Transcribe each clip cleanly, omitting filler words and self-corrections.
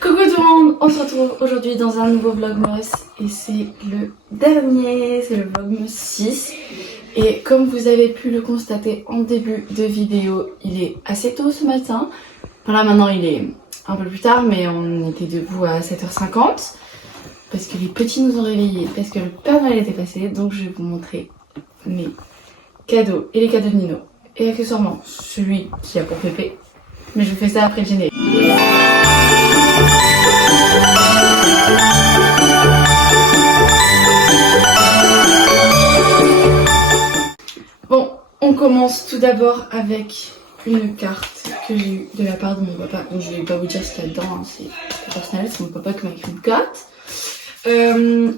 Coucou tout le monde, on se retrouve aujourd'hui dans un nouveau vlogmas et c'est le dernier, c'est le vlogmas 6. Et comme vous avez pu le constater en début de vidéo, il est assez tôt ce matin. Enfin là maintenant il est un peu plus tard, mais on était debout à 7h50 parce que les petits nous ont réveillés, parce que le Père Noël était passé. Donc je vais vous montrer mes cadeaux et les cadeaux de Nino et accessoirement celui qui a pour Pépé. Mais je vous fais ça après le générique. Bon, on commence tout d'abord avec une carte que j'ai eue de la part de mon papa. Donc je vais pas vous dire ce qu'il y a dedans, hein, c'est personnel, c'est mon papa qui m'a écrit une carte.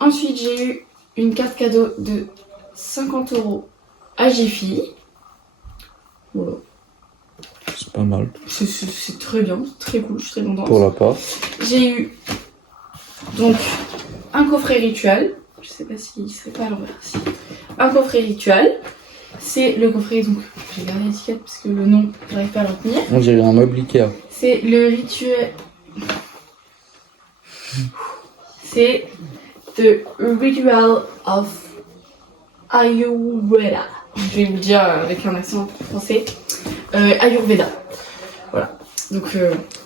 Ensuite j'ai eu une carte cadeau de 50 € à Jiffy. Voilà. C'est pas mal. C'est très bien, très cool, je suis très contente. Pour la part. J'ai eu donc un coffret rituel. Je sais pas s'il serait pas à l'envers. Si. Un coffret rituel. C'est le coffret, donc j'ai gardé l'étiquette parce que le nom, j'arrive pas à le retenir. On dirait un meuble Ikea. C'est le rituel. C'est The Ritual of Ayurveda. Je vais vous le dire avec un accent français. Ayurveda. Voilà. Donc.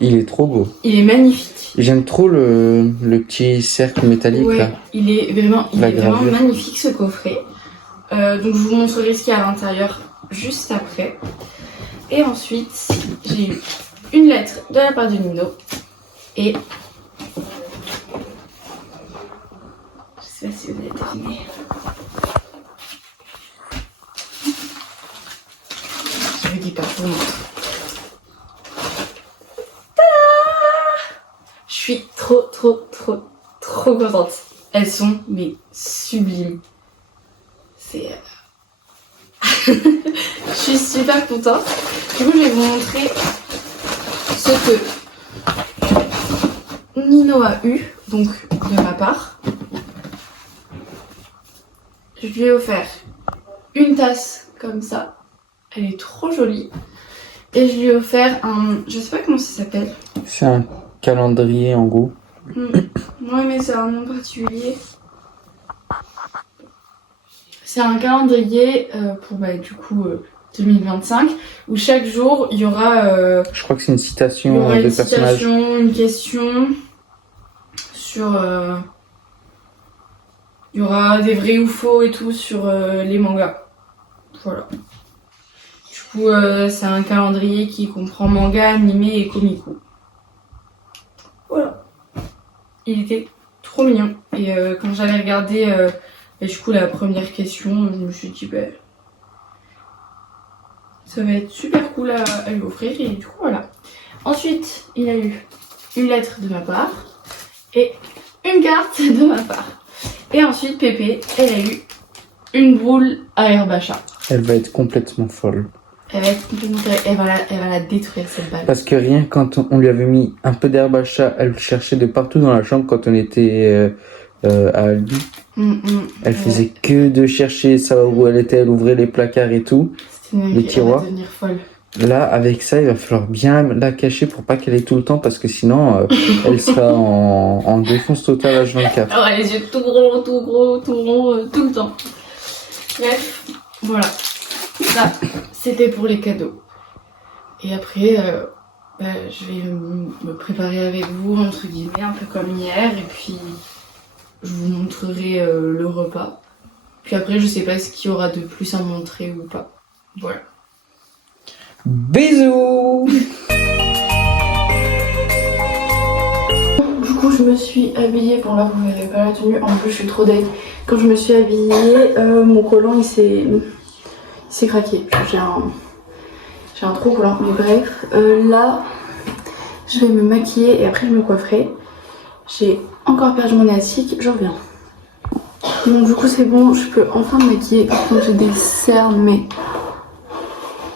Il est trop beau. Il est magnifique. J'aime trop le petit cercle métallique ouais, là. Il est vraiment magnifique ce coffret. Donc je vous montrerai ce qu'il y a à l'intérieur juste après. Et ensuite, j'ai eu une lettre de la part de Nino. Et je sais pas si vous avez deviné. Je vous dis pas, je vous montre. Je suis trop contente. Elles sont mais sublimes. C'est... Je suis super contente. Du coup, je vais vous montrer ce que Nino a eu, donc de ma part. Je lui ai offert une tasse comme ça. Elle est trop jolie. Et je lui ai offert un... Je sais pas comment ça s'appelle. C'est un calendrier en gros. Ouais, mais c'est un nom particulier. C'est un calendrier pour du coup 2025 où chaque jour il y aura. Je crois que c'est une citation il y aura de une personnage. citation, une question sur. Il y aura des vrais ou faux et tout sur les mangas. Voilà. Du coup, c'est un calendrier qui comprend manga, animé et comico. Voilà. Il était trop mignon. Et quand j'avais regardé. Et du coup, la première question, je me suis dit, ça va être super cool à lui offrir. Et du coup, voilà. Ensuite, il a eu une lettre de ma part et une carte de ma part. Et ensuite, Pépé, elle a eu une boule à herbe à chat. Elle va être complètement folle. Elle va être complètement... Elle va la détruire, cette balle. Parce que rien quand on lui avait mis un peu d'herbe à chat, elle cherchait de partout dans la chambre quand on était à Albi. Elle faisait que de chercher ça où elle était, elle ouvrait les placards et tout, les tiroirs. Elle va devenir folle. Là, avec ça, il va falloir bien la cacher pour pas qu'elle ait tout le temps parce que sinon, elle sera en défonce totale H24. Alors, elle a les yeux tout gros, tout rond, tout le temps. Bref, voilà. Ça, c'était pour les cadeaux. Et après, je vais me préparer avec vous, entre guillemets, un peu comme hier. Et puis, je vous montrerai le repas. Puis après, je sais pas ce qu'il y aura de plus à montrer ou pas. Voilà. Bisous. Du coup, je me suis habillée. Bon, là, vous verrez pas la tenue. En plus, je suis trop deg. Quand je me suis habillée, mon collant, il s'est craqué. J'ai un trop collant. Mais bref, là, je vais me maquiller et après, je me coifferai. J'ai encore perdu mon élastique, je reviens. Donc du coup c'est bon, je peux enfin me maquiller. Par contre j'ai des cernes, mais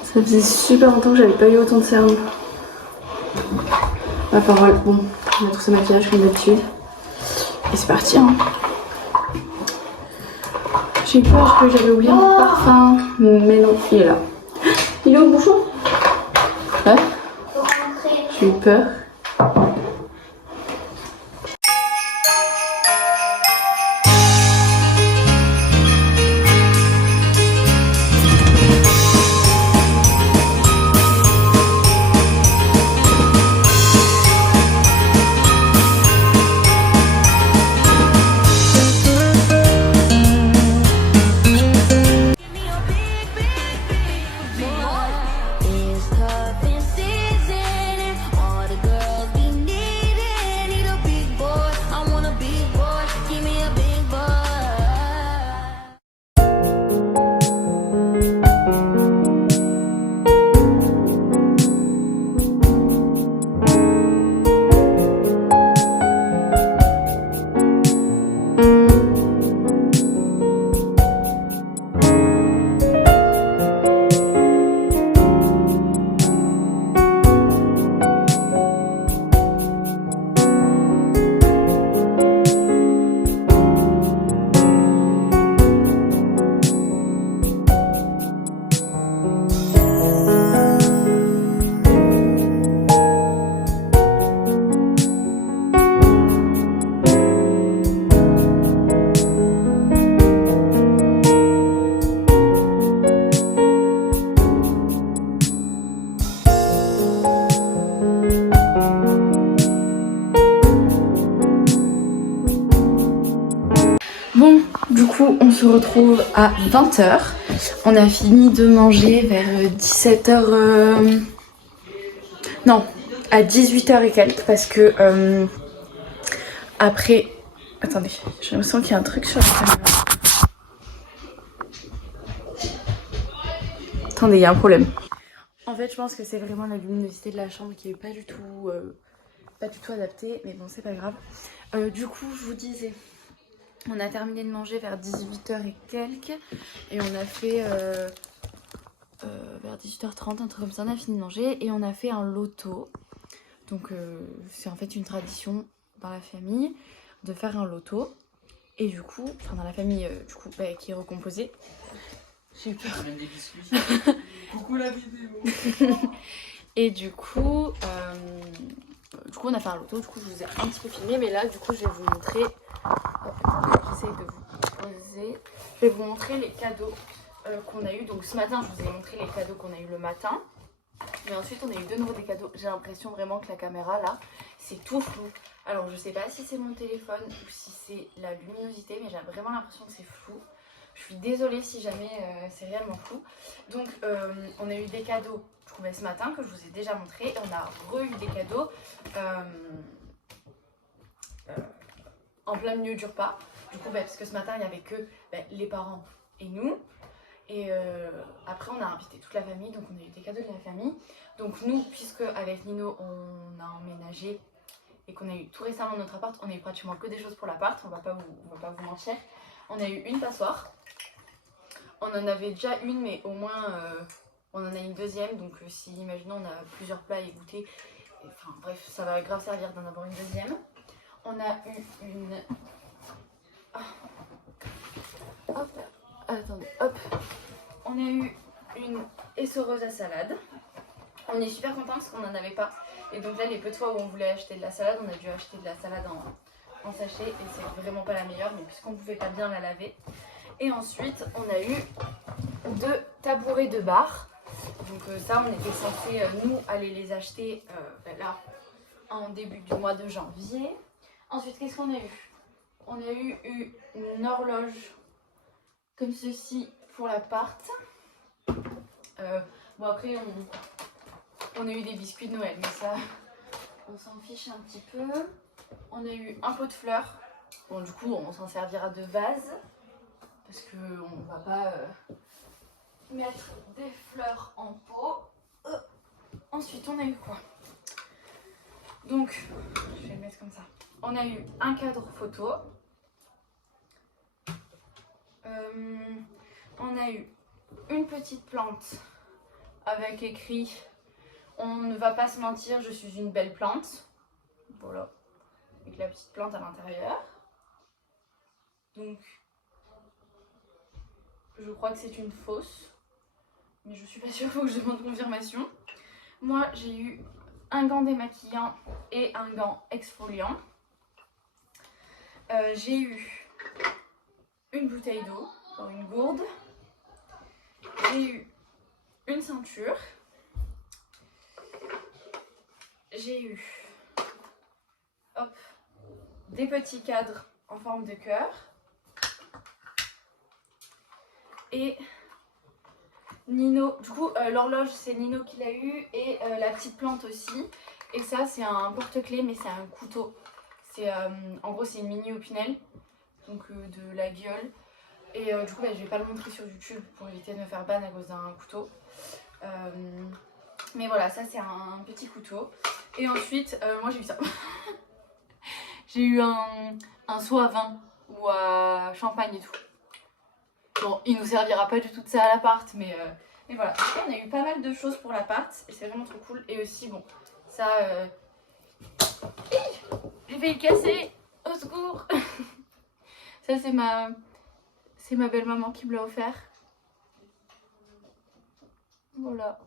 ça faisait super longtemps que j'avais pas eu autant de cernes. Enfin voilà, bon, on a tout ce maquillage comme d'habitude. Et c'est parti hein. J'ai eu peur que j'avais oublié mon parfum. Mais non, il est là. Il est au bouchon? Ouais. J'ai eu peur. Bon, du coup, on se retrouve à 20 h. On a fini de manger vers 17 h. Non, à 18 h et quelques parce que après. Attendez, j'ai l'impression qu'il y a un truc sur la caméra. Attendez, il y a un problème. En fait, je pense que c'est vraiment la luminosité de la chambre qui est pas du tout adaptée, mais bon, c'est pas grave. Du coup, je vous disais. On a terminé de manger vers 18 h et quelques et on a fait vers 18 h 30, un truc comme ça, on a fini de manger et on a fait un loto. Donc c'est en fait une tradition dans la famille de faire un loto et du coup, enfin dans la famille qui est recomposée. J'ai eu peur. Des biscuits. Coucou la vidéo. Et du coup, on a fait un loto, du coup je vous ai un petit peu filmé mais là du coup je vais vous montrer. J'essaye de vous poser. Je vais vous montrer les cadeaux qu'on a eu. Donc ce matin, je vous ai montré les cadeaux qu'on a eu le matin. Mais ensuite, on a eu de nouveau des cadeaux. J'ai l'impression vraiment que la caméra, là, c'est tout flou. Alors, je sais pas si c'est mon téléphone ou si c'est la luminosité, mais j'ai vraiment l'impression que c'est flou. Je suis désolée si jamais c'est réellement flou. Donc, on a eu des cadeaux, je trouvais ce matin, que je vous ai déjà montré. Et on a re-eu des cadeaux en plein milieu du repas. Du coup, parce que ce matin, il n'y avait que les parents et nous. Et après, on a invité toute la famille, donc on a eu des cadeaux de la famille. Donc nous, puisque avec Nino, on a emménagé et qu'on a eu tout récemment notre appart, on a eu pratiquement que des choses pour l'appart, on va pas vous mentir. On a eu une passoire. On en avait déjà une, mais au moins, on en a une deuxième. Donc si, imaginons, on a plusieurs plats à y goûter, enfin bref, ça va grave servir d'en avoir une deuxième. On a eu une... Hop, attendez, hop. On a eu une essoreuse à salade. On est super contents parce qu'on n'en avait pas. Et donc là, les peu de fois où on voulait acheter de la salade, on a dû acheter de la salade en sachet. Et c'est vraiment pas la meilleure, mais puisqu'on ne pouvait pas bien la laver. Et ensuite, on a eu 2 tabourets de bar. Donc ça, on était censé, nous, aller les acheter là, en début du mois de janvier. Ensuite, qu'est-ce qu'on a eu? On a eu une horloge comme ceci pour l'appart. Bon après, on a eu des biscuits de Noël, mais ça, on s'en fiche un petit peu. On a eu un pot de fleurs. Bon, du coup, on s'en servira de vase. Parce qu'on va pas mettre des fleurs en pot. Ensuite, on a eu quoi? Donc, je vais le mettre comme ça. On a eu un cadre photo. On a eu une petite plante avec écrit « On ne va pas se mentir, je suis une belle plante ». Voilà, avec la petite plante à l'intérieur. Donc, je crois que c'est une fausse. Mais je suis pas sûre, il faut que je demande confirmation. Moi, j'ai eu un gant démaquillant et un gant exfoliant. J'ai eu une bouteille d'eau dans une gourde. J'ai eu une ceinture. J'ai eu des petits cadres en forme de cœur. Et Nino, du coup l'horloge c'est Nino qui l'a eu et la petite plante aussi. Et ça c'est un porte-clés mais c'est un couteau. C'est en gros c'est une mini opinel, donc de la gueule. Et du coup je vais pas le montrer sur YouTube pour éviter de me faire ban à cause d'un couteau. Mais voilà, ça c'est un petit couteau. Et ensuite moi j'ai eu ça. J'ai eu un seau à vin ou à champagne et tout. Bon, il nous servira pas du tout de ça à l'appart, mais voilà. En tout cas, on a eu pas mal de choses pour l'appart et c'est vraiment trop cool. Et aussi, bon, ça... J'ai failli le casser. Au secours. Ça, c'est ma belle-maman qui me l'a offert. Voilà.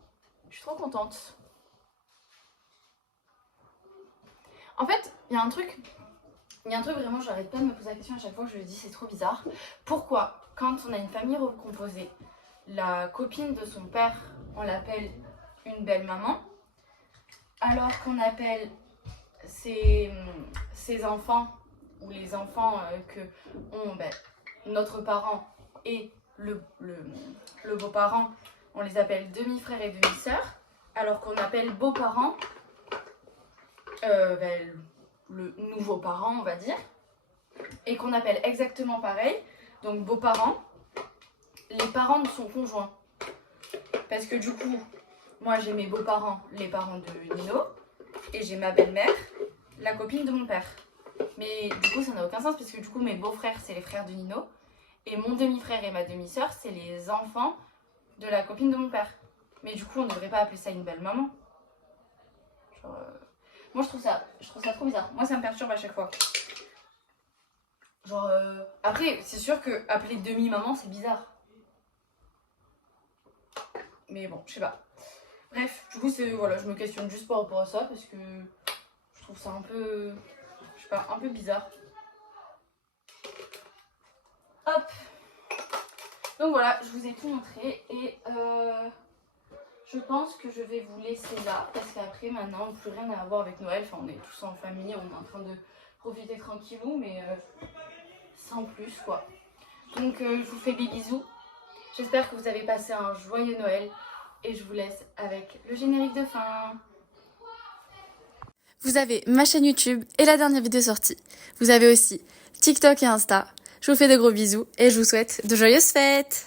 Je suis trop contente. En fait, il y a un truc vraiment, j'arrête pas de me poser la question à chaque fois que je le dis, c'est trop bizarre. Pourquoi, quand on a une famille recomposée, la copine de son père, on l'appelle une belle-maman, alors qu'on appelle ses enfants, ou les enfants que ont notre parent et le beau-parent, on les appelle demi-frères et demi-sœurs, alors qu'on appelle beaux-parents le nouveau parent, on va dire, et qu'on appelle exactement pareil, donc beaux-parents, les parents de son conjoint. Parce que du coup, moi j'ai mes beaux-parents, les parents de Nino, et j'ai ma belle-mère, la copine de mon père. Mais du coup ça n'a aucun sens parce que du coup mes beaux-frères c'est les frères de Nino, et mon demi-frère et ma demi-sœur c'est les enfants de la copine de mon père. Mais du coup on ne devrait pas appeler ça une belle-maman. Genre... Moi je trouve ça trop bizarre. Moi ça me perturbe à chaque fois. Genre après c'est sûr que appeler demi-maman c'est bizarre. Mais bon, je sais pas. Bref, du coup c'est voilà, je me questionne juste par rapport à ça parce que je trouve ça un peu, je sais pas, un peu bizarre. Hop. Donc voilà, je vous ai tout montré et je pense que je vais vous laisser là parce qu'après maintenant plus rien à voir avec Noël. Enfin on est tous en famille, on est en train de profiter tranquillou mais sans plus quoi. Donc je vous fais des bisous. J'espère que vous avez passé un joyeux Noël et je vous laisse avec le générique de fin. Vous avez ma chaîne YouTube et la dernière vidéo sortie. Vous avez aussi TikTok et Insta. Je vous fais de gros bisous et je vous souhaite de joyeuses fêtes!